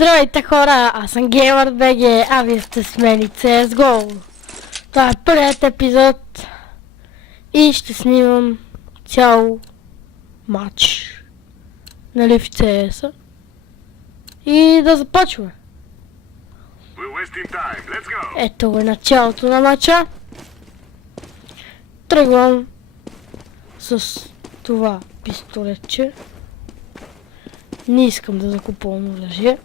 Здравейте хора, аз съм GamerBG, а вие сте с мен и CSGO. Това е първият епизод и ще снимам цял матч, нали, в CS. И да започваме. Ето е началото на матча. Тръгвам с това пистолетче. Не искам да закупувам оръжие.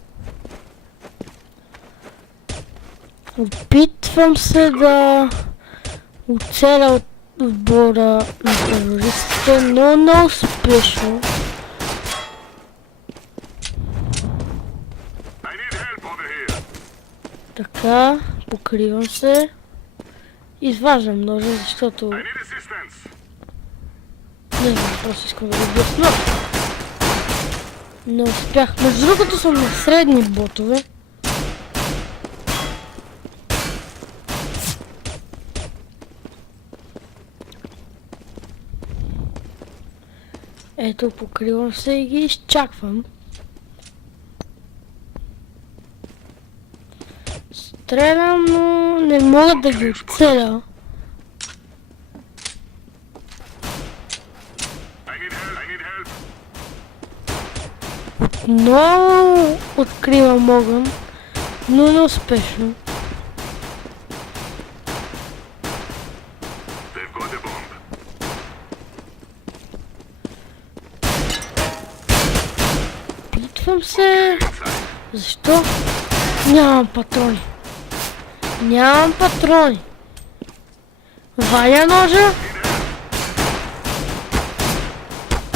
Опитвам се да оцеля отбора на терористите, но не успешно. Така, покривам се. Изваждам ножа, защото не знам, просто искам да го блъсна. Не успях. Между другото съм на средни ботове. Ето, покривам се и ги изчаквам. Стрелям, но не мога да ги оцеля. Отново откривам огън, но неуспешно. Питвам се... Защо? Нямам патрони. Нямам патрони. Валя ножа.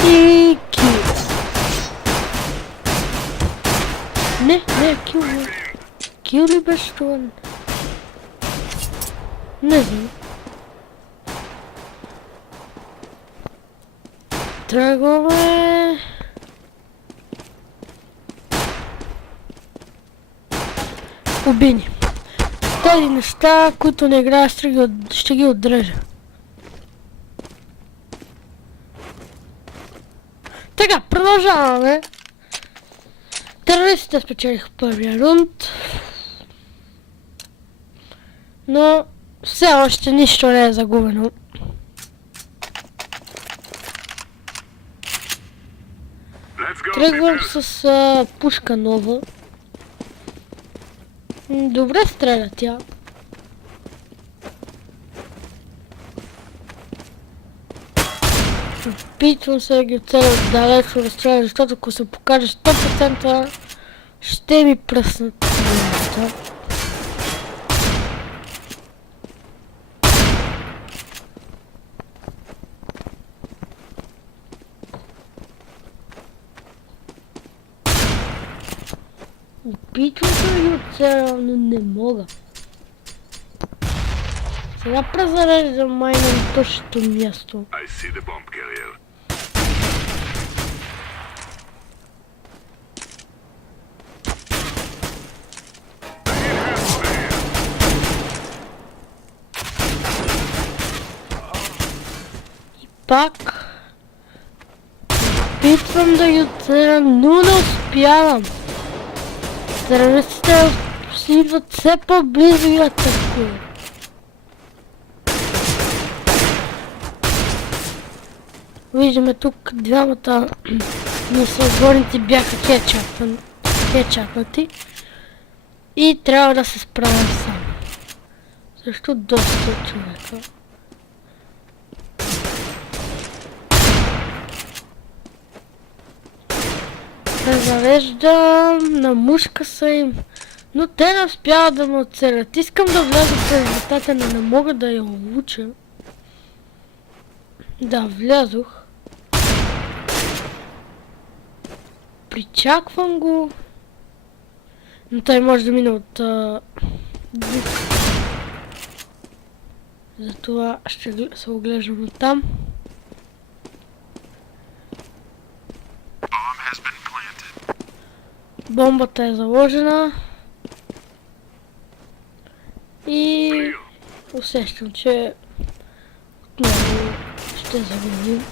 И кил. Не, кил ли? Кил ли беше това? Не знам. Тръгваме. Убини. Тези неща, които не играя, ще ги отрежа. Така, продължаваме. Терористите спечелиха първия рунд. Но все още нищо не е загубено. Тръгвам с пушка нова. Добре стреля тя. Опитвам се да ги оцеля далечо разстреля, защото ако се покаже 100% ще ми пръснат неща. Опитвам се да ги оцеля, но не мога. Сега презареждам май на точното място. И пак опитвам да ги оцеля, но не успявам. Терористите си идват все по-близо и атакуват. Виждаме тук двамата мусълборници бяха хедшотнати и трябва да се справям сам. Също доста човека. Зареждам, намушка са им, но те не успяват да ме оцелят. Искам да вляза през вратата, но не мога да я улуча. Да, влязох. Причаквам го. Но той може да мине от бук. Затова ще се оглеждам от там. Бомбата е заложена. И усещам, че отново ще загубим.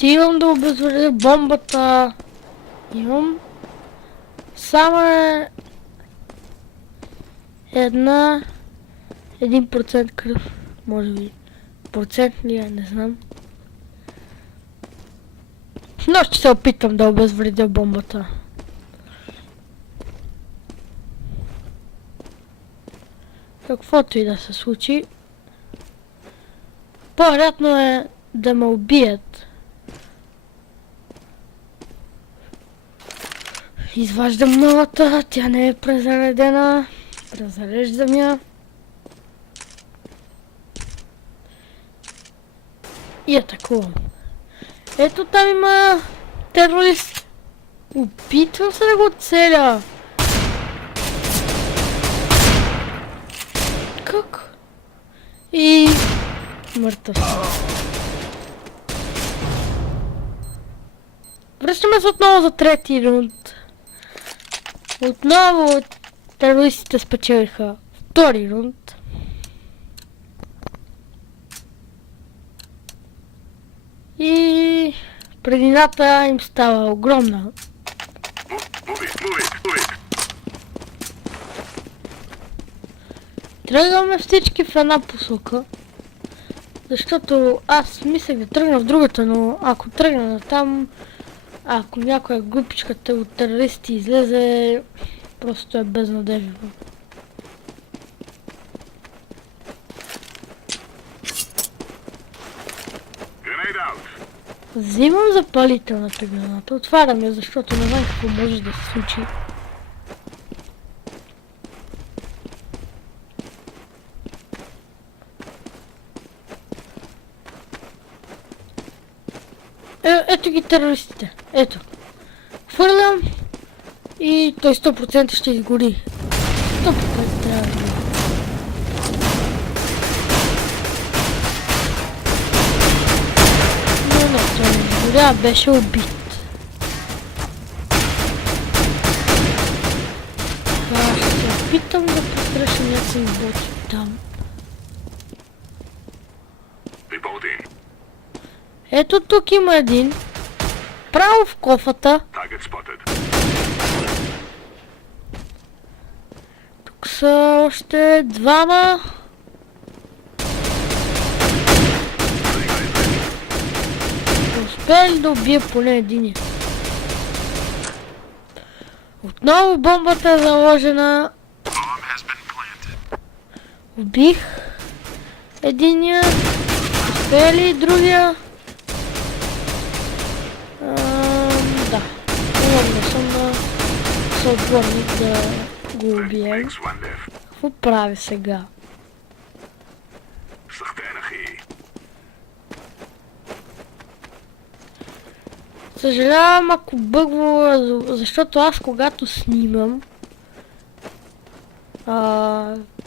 Отивам да обезвредя бомбата. Имам само 1% кръв. Може би. Процент ли е, не знам. Но ще се опитам да обезвредя бомбата. Каквото и да се случи. По-вероятно е да ме убият. Изваждам новата, тя не е презаредена. Презареждам я. И атакувам. Ето там има терорист. Опитвам се да го целя. Как? И мъртъв. Връщаме се отново за трети рунд. Отново терористите спечелиха втори рунд. И предината им става огромна. Тръгваме всички в една посока. Защото аз мислех да тръгна в другата, но ако тръгна на там, ако някоя групичката от терористи излезе, просто е безнадежно. Взимам запалителната граната, отварям я, защото не знам какво може да се случи. Ето ги терористите, ето. Хвърлям и той 100% ще изгори. 100% трябва да изгори. Но не, той не изгоря, беше убит. Ще се опитам да посреща някакви боти там. Ето тук има един. Право в кофата. Тук са още двама. Успели да убия поне един. Отново бомбата е заложена. Убих единия. Успели другия. Да. Имам да съм на съотворник да го убием. Какво прави сега? Съжалявам ако бъгва, защото аз когато снимам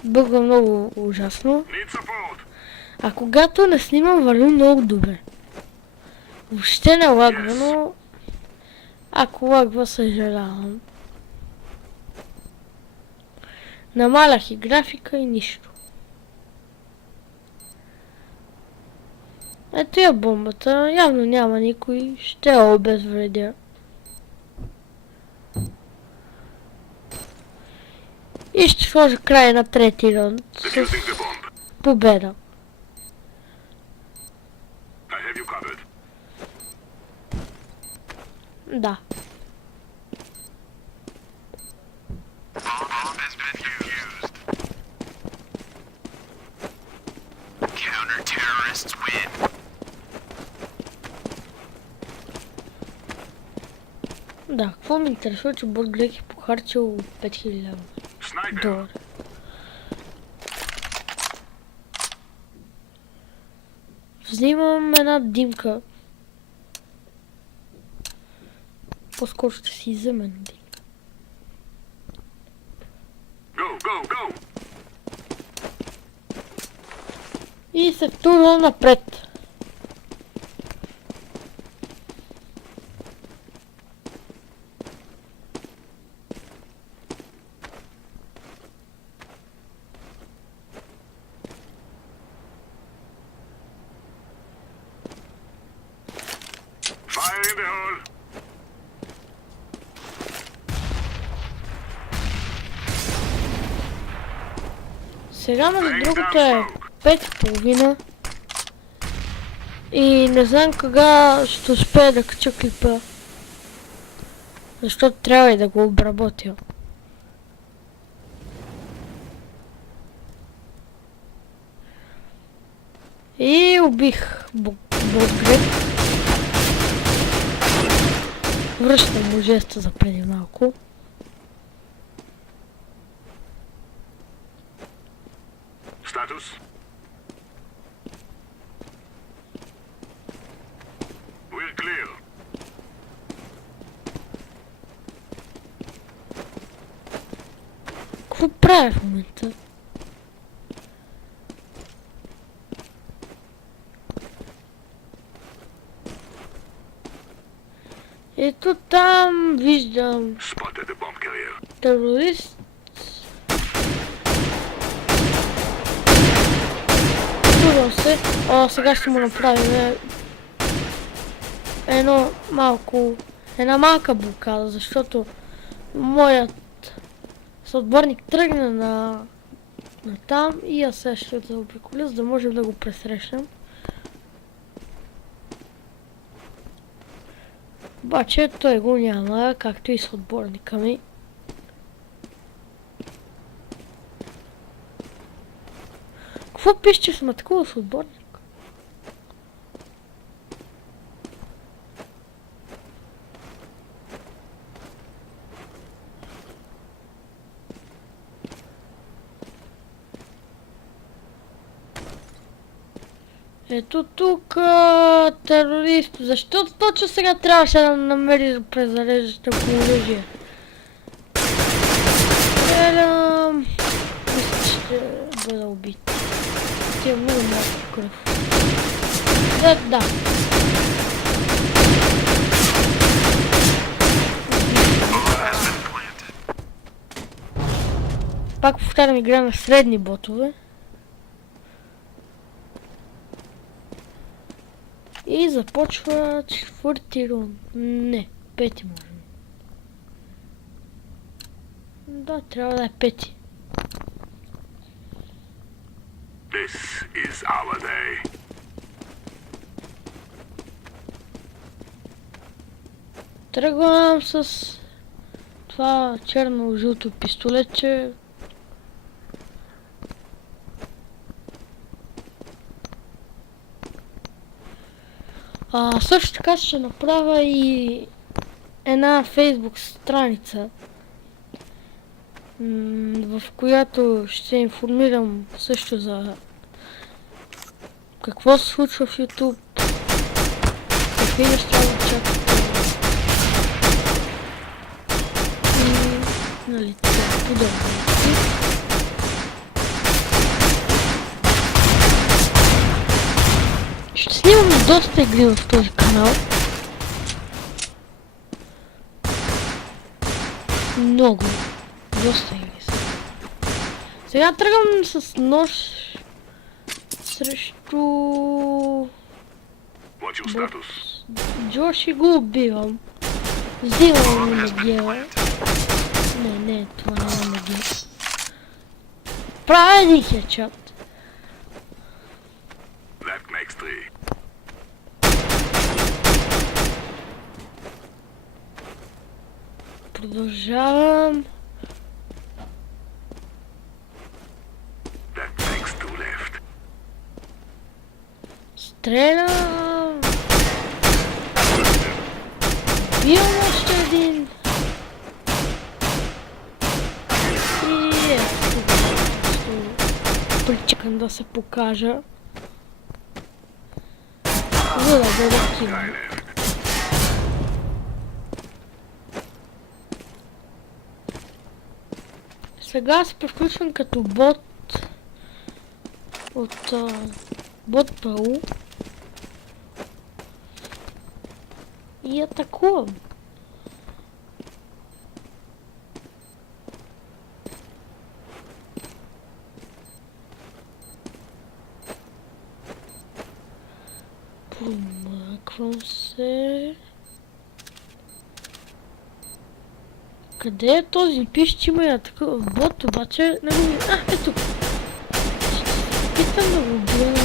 бъгва много ужасно. А когато не снимам върви много добре. Въобще не лагва, но ако лагва съжалявам. Намалях и графика и нищо. Ето я бомбата, явно няма никой, ще я обезвредя. И ще сложа край на трети раунд с победа. Да. Да, какво ме интересува, че Бот Грег е похарчил 5000 долара. Взимам една димка. По-скоро ще си иззема една димка. И се втурвам напред. in the hole. Сега между другото е 5:30 и не знам кога ще успея да кача клипа, защото трябва и да го обработя. И убих Бодгрек. Връщам му жеста за преди малко. Status? We're clear. Какво правя в момента? Ето там виждам Spotted the bomb carrier. терорист. Чудвам се. О, сега ще му направим една малка блокада, защото моят съотборник тръгна на там и аз сега ще да обиколя, за да можем да го пресрещнем. Обаче той го няма, както и съотборника ми. Какво пише, че съм атакувал съотборник? Ето тук терорист. Защо точно сега трябваше да намери презареждаща оръжие? Стрелям. Мисля, че ще бъда убит. Тя много малко кръв. Да. Пак повтарям, игра на средни ботове. И започва четвърти рунд. Не, пети може. Да, трябва да е пети. This is our day. Тръгвам с това черно-жълто пистолетче. Също така ще направя и една фейсбук страница, в която ще информирам също за какво се случва в YouTube, какви неща да чакате и нали така подобно. Ще снимам доста игри в този канал. Много. Доста игри са. Сега тръгвам с нож срещу What's your status? Джош и го убивам. Взимам му магия. Не, това не е магия. Правя един хедшот. That makes 3. Продължавам. That makes 2 left. Стрелям. Бивам още един. И причакам да се покажа. За да бъда кило. Guy left. Сега се превключвам като бот от бот ПАУ и атакувам. Промъквам се. Къде е този? Пише, че има такъв бот, обаче не го виждам. А, е тук. Ще се питам да го убия, но да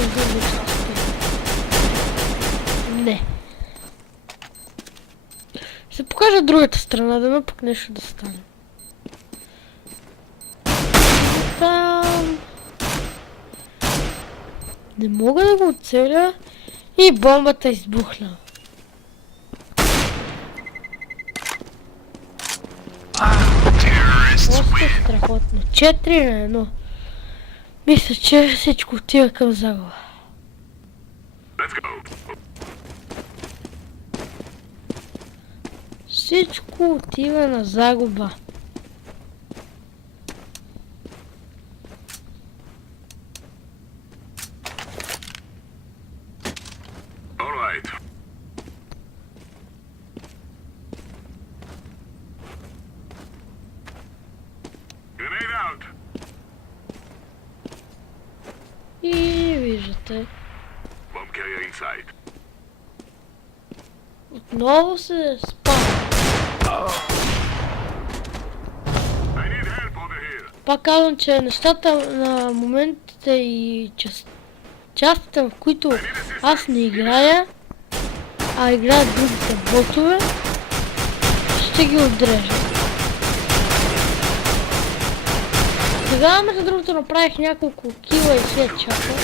го не. Ще покажа другата страна, да ме пък нещо да стане. Там... Не мога да го оцеля и бомбата избухна. Просто е страхотно. 4-1. Мисля, че всичко отива към загуба. Let's go. Всичко отива на загуба. All right. Grenade out. И виждате. Bomb carrier inside. Отново се спава. I need help over here. Пак казвам, че нещата на моментите и частите, в които аз не играя, а играят другите ботове, ще ги отрежа. Сега, между другото, направих няколко кила и след чака.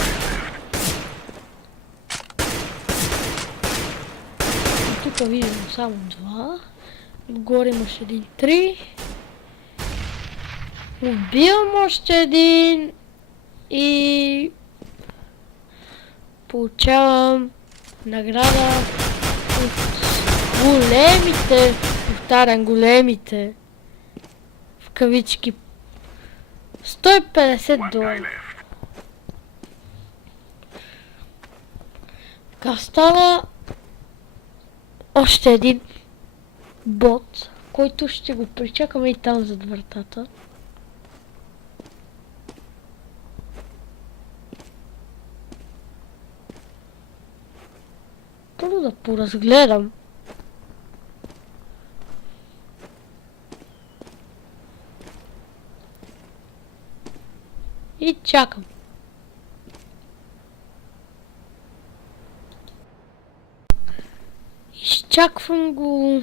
И тук виждам само 2. Отгоре имаш 3. Убивам още един и получавам награда от големите, повтарям, големите, в кавички, $150. One guy left. Така става още един бот, който ще го причакаме и там зад вратата. Първо да поразгледам. И чакам. Изчаквам го.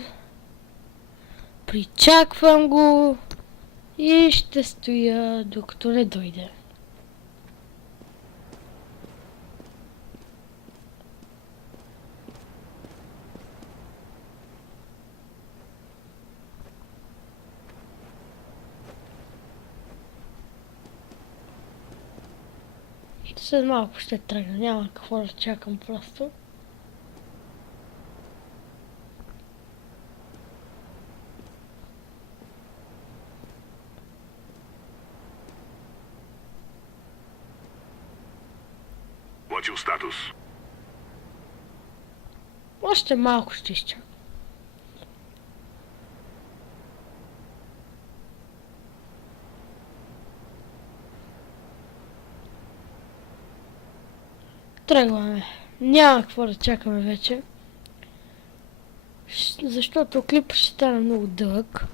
Причаквам го. И ще стоя докато не дойде. След малко ще тръгна, няма какво да чакам просто. What's your status? Още малко ще изчакам. Тръгваме. Няма какво да чакаме вече. Защото клипът ще стане много дълъг.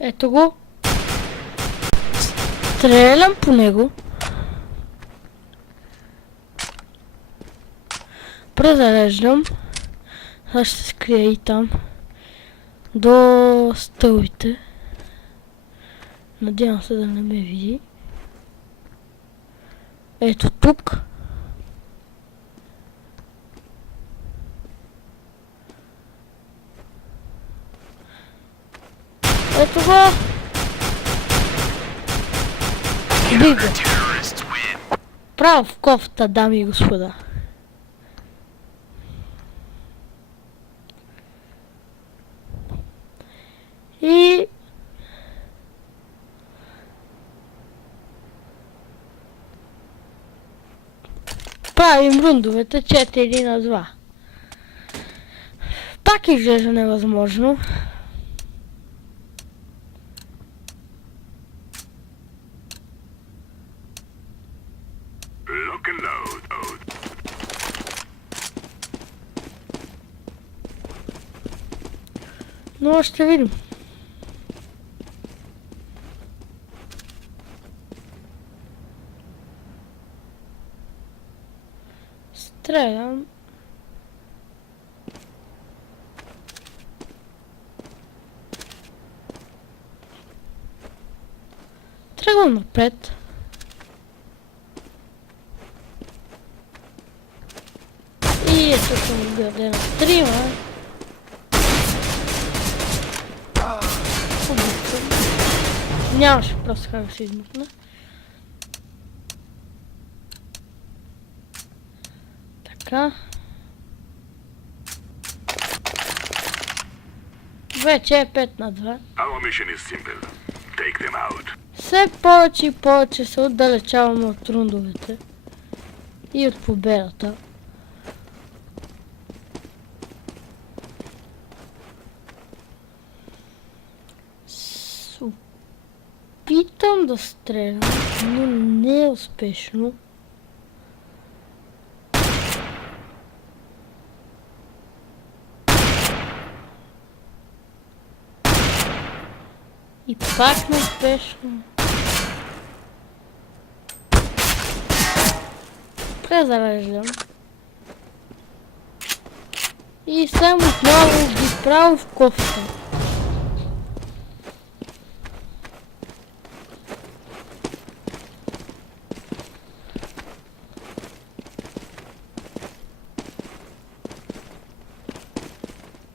Ето го. Стрелям по него. Презареждам. Сега ще се скрия и там. До стълбите. Надявам се да не ме види. Ето тук. Ето го. Бих го. Право в кофта, дами и господа. И... правим рундовете 4 на 2. Пак изглежда невъзможно. Lock and load. Но ще видим. Стрелям. Тръгвам напред. И ето съм изградена трима. Обичам. Нямаше просто как да се измъкна. Така. Вече е 5 на 2. Our mission is simple. Take them out. Все повече и повече се отдалечаваме от рундовете и от победата. Опитам да стрелям, но не е успешно. И пак не успешно. Презареждам. И само отново ги правя в кофта.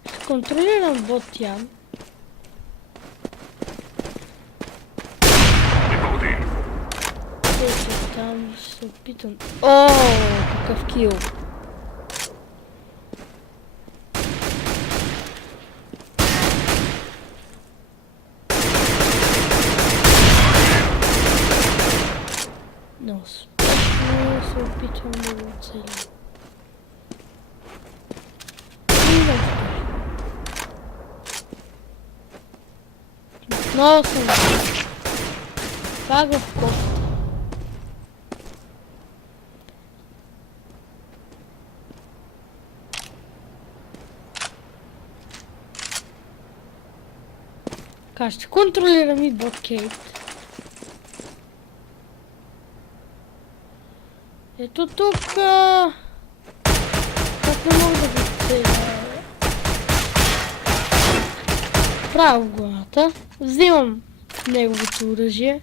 Ще контролирам бот Ян. Reporting. Ето там ще се опитам. О, какъв кил. Неуспешно се опитвам да го оцеля. И неуспешно. Отново съм. Пак в кофта. Така, ще контролирам и бот Кейт. Ето тук... Как не мога да го целя? Право в главата. Взимам неговото оръжие.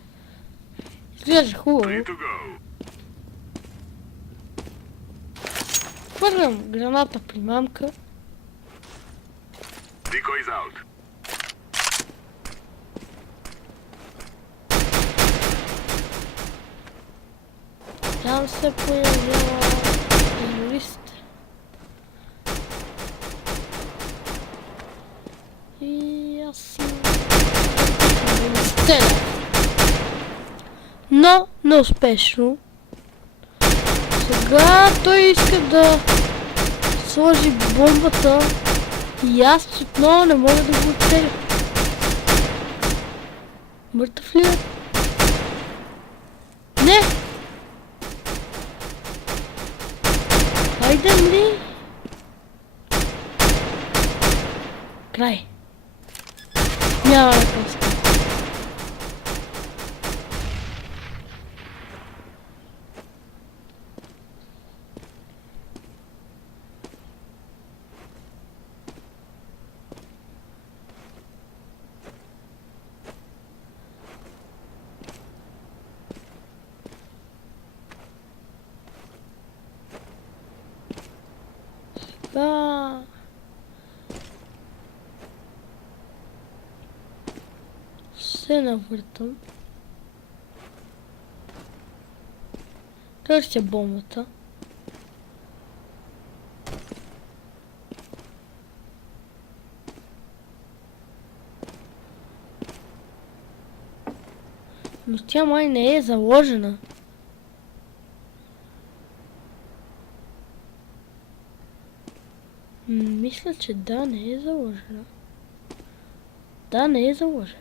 Изглежда хубаво. Clear to go. Хвърлям граната при мамка. Decoys out. Там се появява терорист. И аз съм... Целя. Но неуспешно. Сега той иска да сложи бомбата и аз отново не мога да го оцеля. Мъртъв ли е? Не! Хайде ли? Край. Няма да пуска. Да. Се навъртам. Търся бомбата. Но тя май не е заложена. Мисля, че да, не е заложена. Да, не е заложена.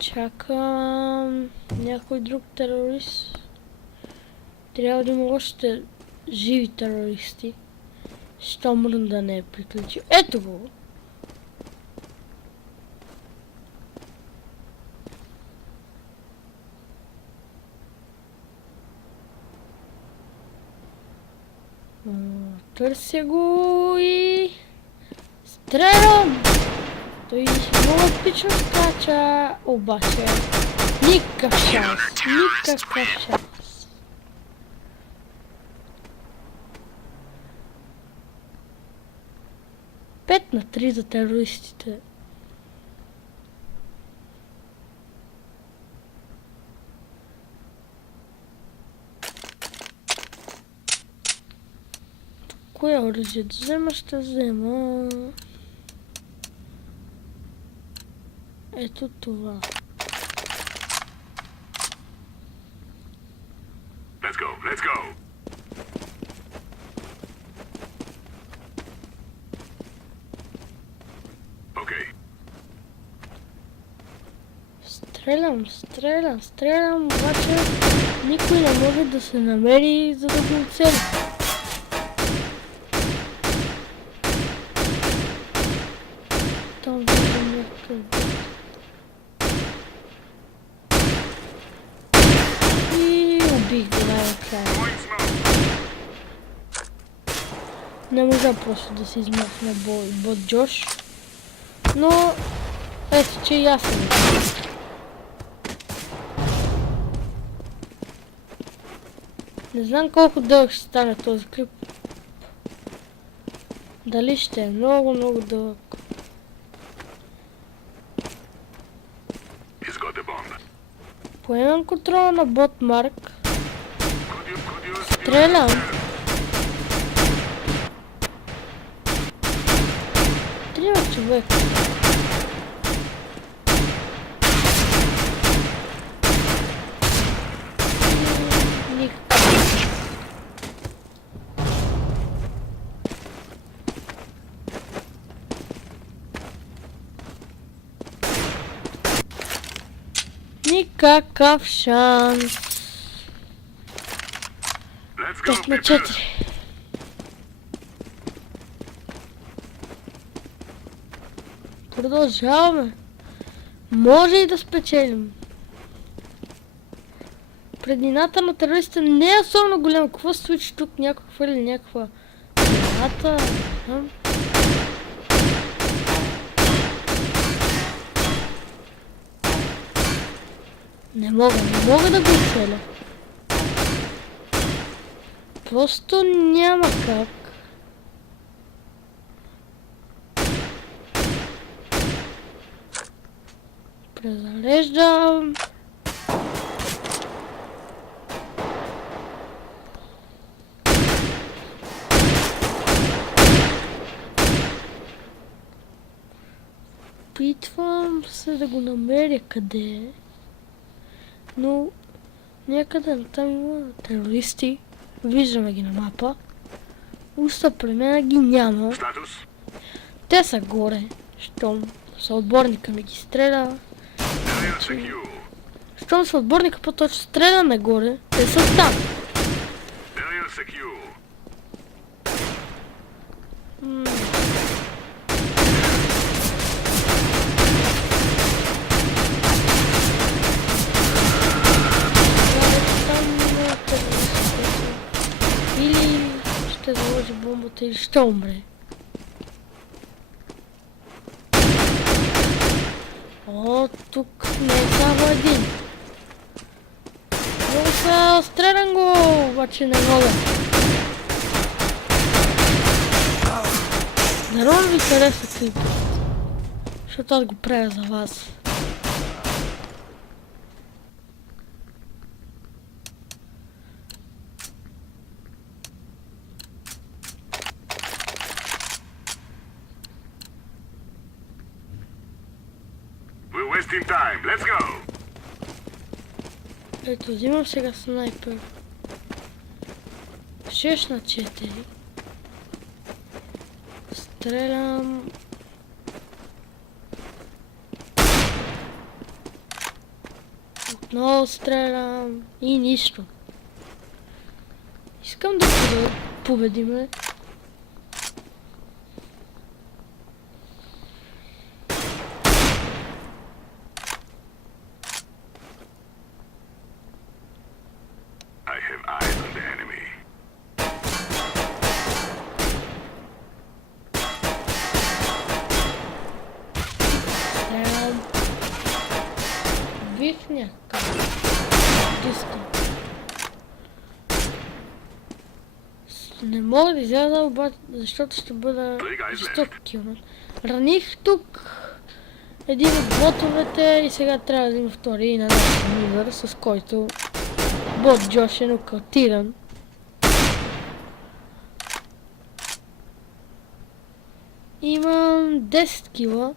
Чакам някой друг терорист Трябва да има още живи терористи. Щом рунда не е приключил. Ето го! Търся го и... Стрелям! Той много пично скача, обаче никакъв шанс, никакъв шанс. Пет на 3 за терористите. Кое оръжие да взема, ще взема. Ето това. Let's go. Let's go. Okay. Стрелям, обаче никой не може да се намери, за да го оцели. Там виждам някакъв. И убих го най-накрая. Не можа просто да се измахне бот Джош. Но ето, че и аз съм. Не знам колко дълъг ще стане този клип. Дали ще е много дълъг. Поемам контрола на бот Марк. Стрелям. Трима човека. Никакъв шанс. 5 на 4. Продължаваме. Може и да спечелим. Преднината на терористите не е особено голяма. Какво се случи тук? Някой хвърли някаква граната? Не мога да го оцеля. Просто няма как. Презареждам. Опитвам се да го намеря къде е. Но някъде там има терористи. Виждаме ги на мапа. Уста при мен ги няма. Те са горе. Щом съотборника ми ги стреля. Щом съотборника по-точно стреля нагоре. Те са там. Или ще заложи бомбата или ще умре. О, тук не е само един. Много се стрелям го, обаче не мога. Нарочно ви хареса клипът, защото аз го правя за вас. Wasting time. Let's go. Ето, взимам сега снайпер. 6 на 4. Стрелям. Отново стрелям. И нищо. искам да победиме. I have eyes on the enemy. Стрелям. Бих някакъв. Дискам. Не мога да изляза обаче, защото ще бъда жесток килнат. Раних тук един от ботовете и сега трябва да има втори и нанесен удар, с който бот Джош е нокаутиран. Имам 10 кила.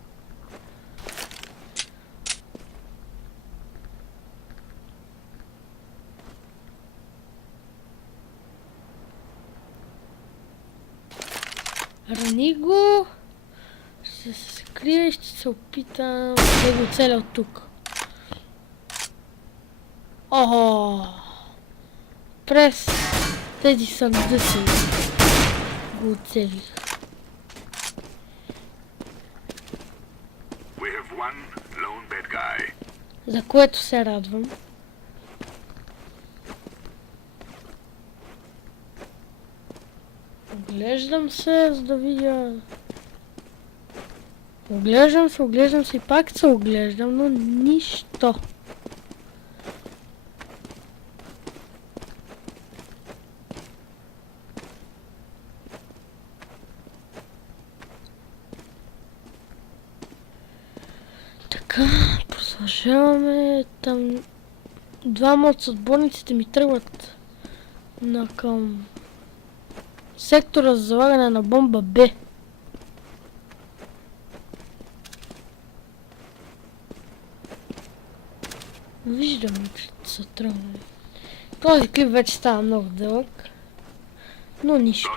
Рани го. Ще се скрия и ще се опитам да го целя от тук. Охо! През тези съндъци го оцелих. We have one lone bad guy. За което се радвам. Оглеждам се, за да видя. Оглеждам се и пак се оглеждам, но нищо. Така, продължаваме. Там двама от съотборниците ми тръгват на към сектора за залагане на бомба Б. Виждаме, че са тръгнали. Този клип вече става много дълъг. Но нищо.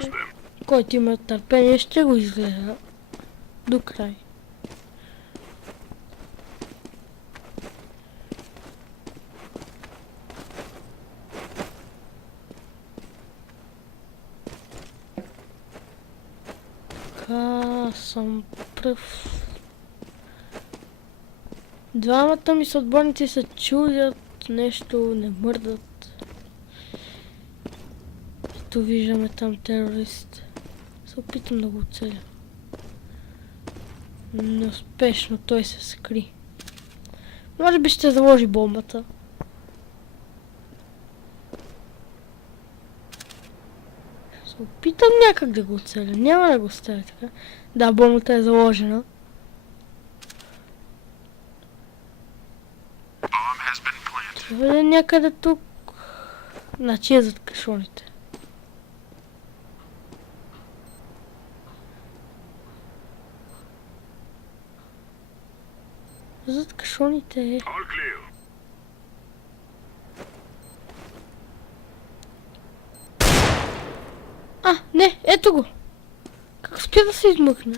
Който има търпение, ще го изгледа до край. Така съм пръв. Двамата ми съотборници се чудят, нещо не мърдат. Ето виждаме там терорист. Се опитам да го оцеля. Неуспешно той се скри. Може би ще заложи бомбата. Се опитам някак да го оцеля. Няма да го оставя така. Да, бомбата е заложена. Бъде някъде тук. Значи е зад кашоните. Зад кашоните е. All clear. А, не, ето го. Как успя да се измъкне?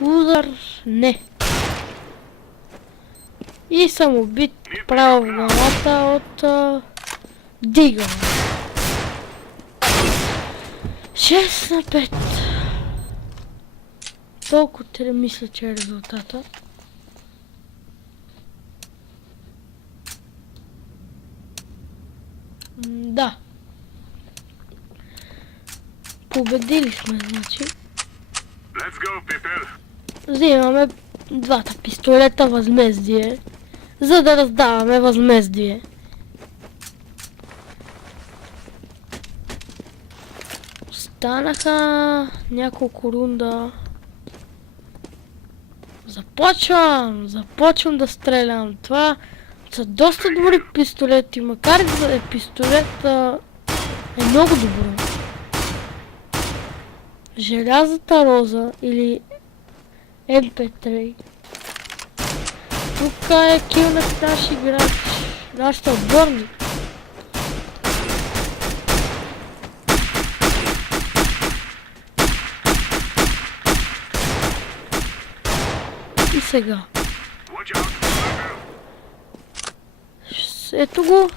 Удар, не. И съм убит право в главата от Дига. 6 на 5. Толкова те мисля, че е резултата. Да. Победили сме, значи. Let's go, people. Взимаме двата пистолета възмездие, за да раздаваме възмездие. Станаха няколко рунда. Започвам да стрелям. Това са доста добри пистолети, макар да е пистолет е много добро. Желязата роза или MP3. Тук е кил на наш играч, нашата отборник. И сега. Ето го.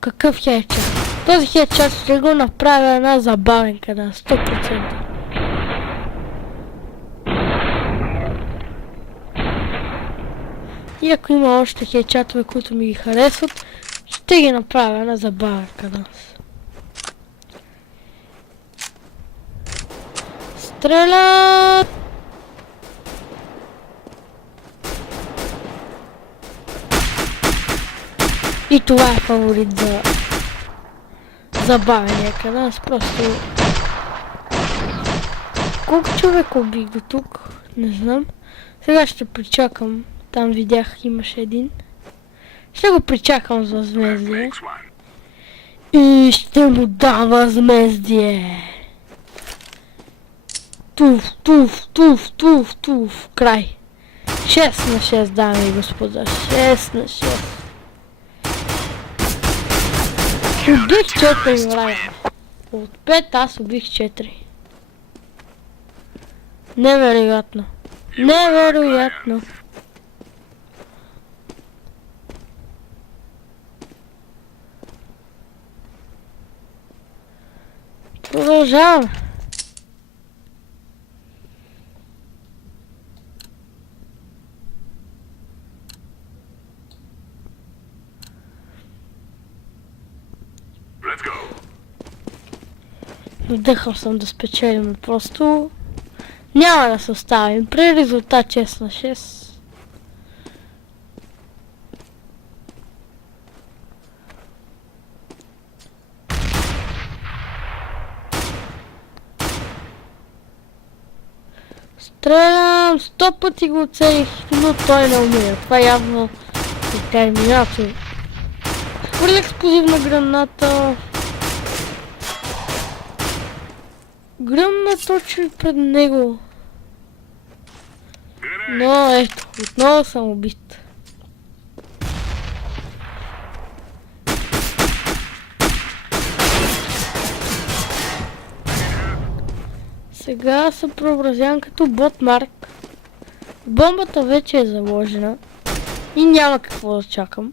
Какъв хедшот? Този хедшот ще го направя една забавенка на 100%. И ако има още хедшотове, които ми ги харесват, ще ги направя една забавенка на нас. Стрелят! И това е фаворит за забавения канал. Просто... Колко човека убих до тук? Не знам. Сега ще причакам. Там видях, имаше един. Ще го причакам за възмездие. И ще му дам възмездие. Туф, туф, туф, туф, туф. Край. 6 на 6, дами и господа. 6 на 6. Убих 4 врага. От 5 аз убих 4. Невероятно. Невероятно. Продължавам. Вдъхал съм да спечелим, просто няма да се оставим при резултат 6 на 6. Стрелям, 100 пъти го оцелих, но той не умира. Това явно е терминатор. Хвърля експлозивна граната. Гръмна точно пред него. Но ето, отново съм убит. Сега се преобразявам като ботмарк. Бомбата вече е заложена. И няма какво да чакам.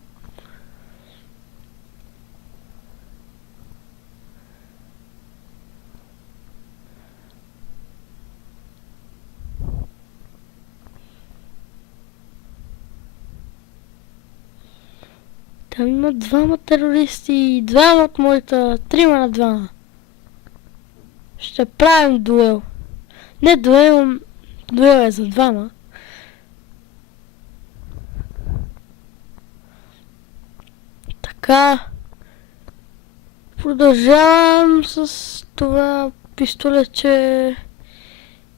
Там има двама терористи, двама от моята, 3 на 2. Ще правим дуел. Не дуел, дуел е за двама. Така. Продължавам с това пистолетче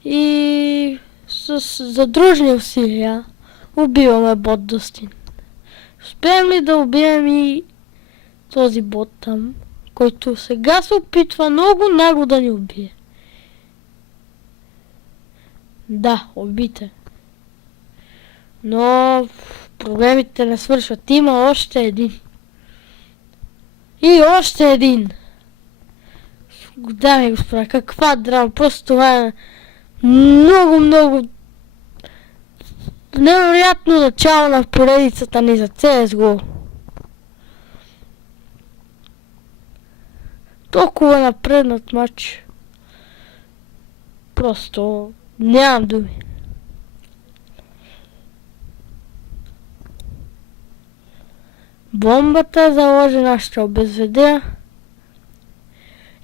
и с задружни усилия убиваме бот Дъстин. Успеем ли да убием и този бот там, който сега се опитва много нагло да ни убие? Да, убите. Но проблемите не свършват. Има още един. И още един. Дами и господа, каква драма. Просто това е много невероятно начало на поредицата ни за CSGO. Толкова напреднат матч. Просто нямам думи. Бомбата е заложена, ще обезведя.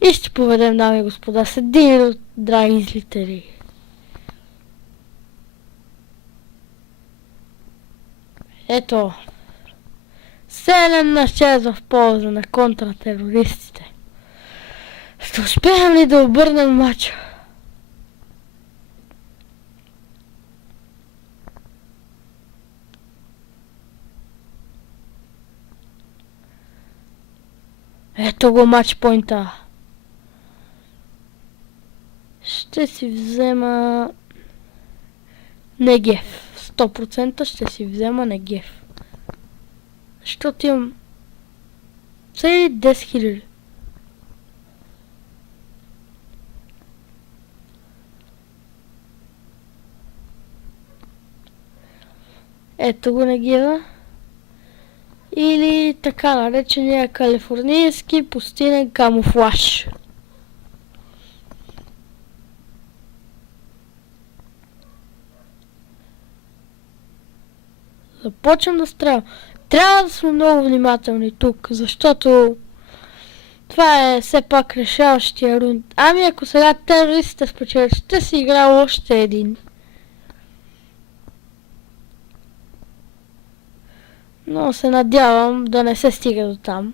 И ще поведем, дами и господа, с един от драги зрители. Ето. 7 на 6 в полза на контратерористите. Ще успеем ли да обърнем матча? Ето го матчпойнта. Ще си взема Негев. 100% ще си взема Негев. Защото имам цели 10 000. Ето го Негива. Или така наречения калифорнийски пустинен камуфлаж. Започвам да стрелям. Трябва да сме много внимателни тук, защото това е все пак решаващия рунд. Ами ако сега терористите спечелят, ще си играл още един. Но се надявам да не се стига до там.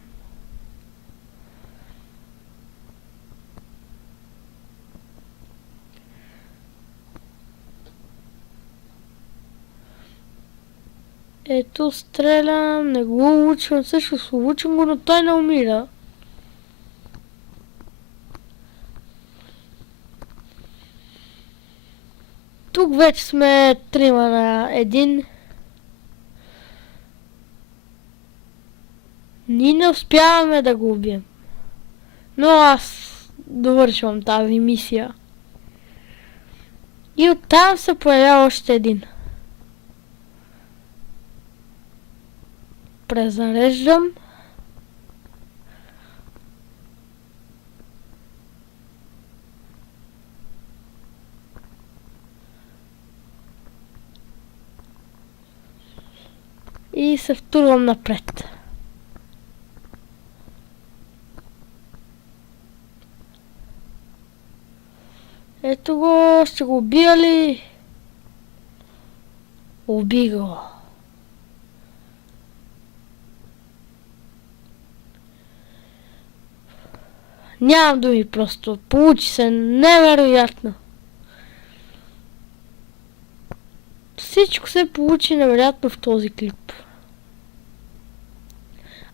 Ето стрелям, не го улучвам, също улучвам го, но той не умира. Тук вече сме 3 на 1. Ние не успяваме да го убием. Но аз довършвам тази мисия. И оттам се появява още един. Презареждам. И се втурвам напред. Ето го, ще го убия ли? Уби го. Нямам думи просто. Получи се невероятно. Всичко се получи невероятно в този клип.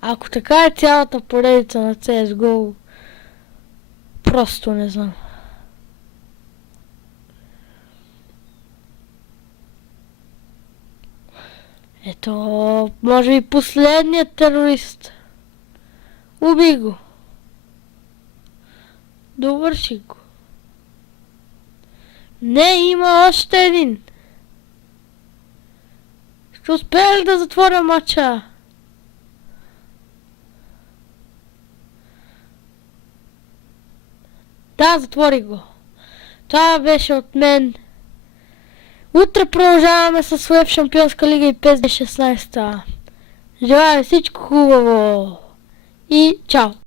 Ако така е цялата поредица на CSGO, просто не знам. Ето, може би последният терорист. Уби го. Довърши го. Не, има още един. Ще успея ли да затворя мача? Да, затвори го. Това беше от мен. Утре продължаваме с Web Шампионска лига и PES 2016. Желая всичко хубаво. И чао!